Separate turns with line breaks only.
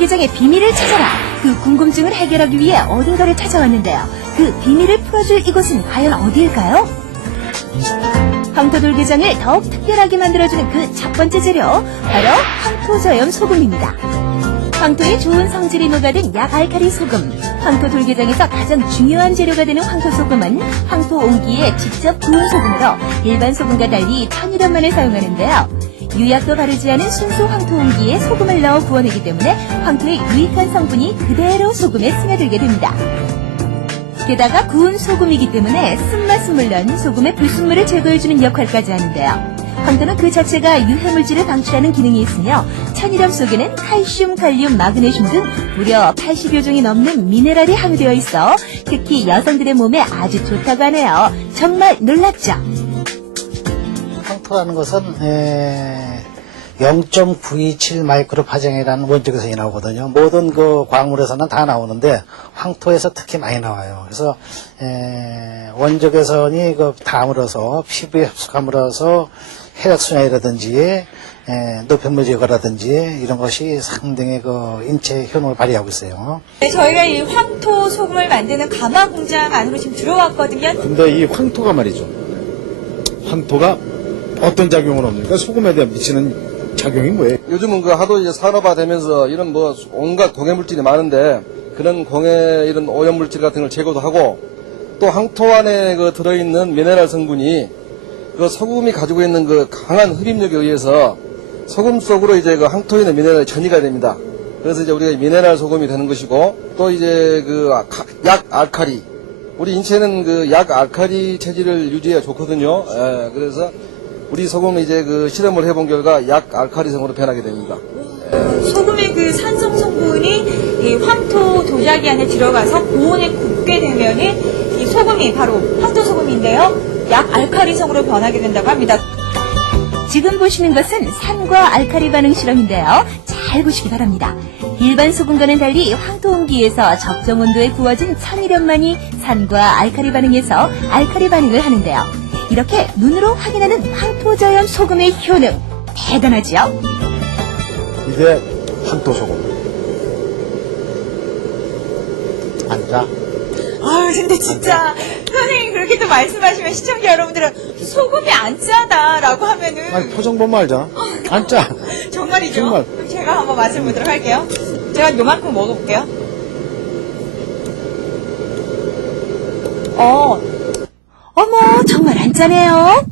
황토돌기장의 비밀을 찾아라. 그 궁금증을 해결하기 위해 어딘가를 찾아왔는데요. 그 비밀을 풀어줄 이곳은 과연 어디일까요? 황토돌기장을 더욱 특별하게 만들어주는 그 첫 번째 재료, 바로 황토저염 소금입니다. 황토에 좋은 성질이 녹아든 약알칼리 소금. 황토 돌게장에서 가장 중요한 재료가 되는 황토 소금은 황토 옹기에 직접 구운 소금으로 일반 소금과 달리 천일염만을 사용하는데요. 유약도 바르지 않은 순수 황토 옹기에 소금을 넣어 구워내기 때문에 황토의 유익한 성분이 그대로 소금에 스며들게 됩니다. 게다가 구운 소금이기 때문에 쓴맛은 물론 소금의 불순물을 제거해주는 역할까지 하는데요. 황토는 그 자체가 유해물질을 방출하는 기능이 있으며 천일염 속에는 칼슘, 칼륨, 마그네슘 등 무려 80여 종이 넘는 미네랄이 함유되어 있어 특히 여성들의 몸에 아주 좋다고 하네요. 정말 놀랍죠?
황토라는 것은 에, 0.927 마이크로 파장이라는 원적에서 나오거든요. 모든 그 광물에서는 다 나오는데 황토에서 특히 많이 나와요. 그래서 에, 원적외선이 그 닿음으로써 피부에 흡수감으로써 혈액순환이라든지 에, 노폐물 제거라든지 이런 것이 상당히 그 인체 효능을 발휘하고 있어요.
네, 저희가 이 황토 소금을 만드는 가마 공장 안으로 지금 들어왔거든요.
근데 이 황토가 말이죠. 황토가 어떤 작용을 합니까? 소금에 대한 미치는 작용이 뭐예요?
요즘은 그 하도 이제 산업화되면서 이런 뭐 온갖 공해 물질이 많은데 그런 공해 이런 오염 물질 같은 걸 제거도 하고 또 황토 안에 그 들어있는 미네랄 성분이 그 소금이 가지고 있는 그 강한 흡입력에 의해서 소금 속으로 이제 그 황토에 있는 미네랄이 전이가 됩니다. 그래서 이제 우리가 미네랄 소금이 되는 것이고 또 이제 그 약 알칼리 우리 인체는 그 약 알칼리 체질을 유지해야 좋거든요. 예, 그래서 우리 소금은 이제 그 실험을 해본 결과 약 알칼리성으로 변하게 됩니다.
소금의 그 산성 성분이 이 황토 도자기 안에 들어가서 고온에 굽게 되면은 이 소금이 바로 황토 소금인데요. 약 알칼리성으로 변하게 된다고 합니다.
지금 보시는 것은 산과 알칼리 반응 실험인데요. 잘 보시기 바랍니다. 일반 소금과는 달리 황토 온기에서 적정 온도에 구워진 천일염만이 산과 알칼리 반응에서 알칼리 반응을 하는데요. 이렇게 눈으로 확인하는 황토저염 소금의 효능 대단하지요?
이게 황토 소금.
앉아.
아 근데 진짜 선생님 그렇게 또 말씀하시면 시청자 여러분들은 소금이 안 짜다라고 하면은
아니 표정 보면 알잖아. 안 짜.
정말이죠?
정말.
그럼 제가 한번 맛을 보도록 할게요. 제가 요만큼 먹어볼게요. 어,
어머 정말 안 짜네요.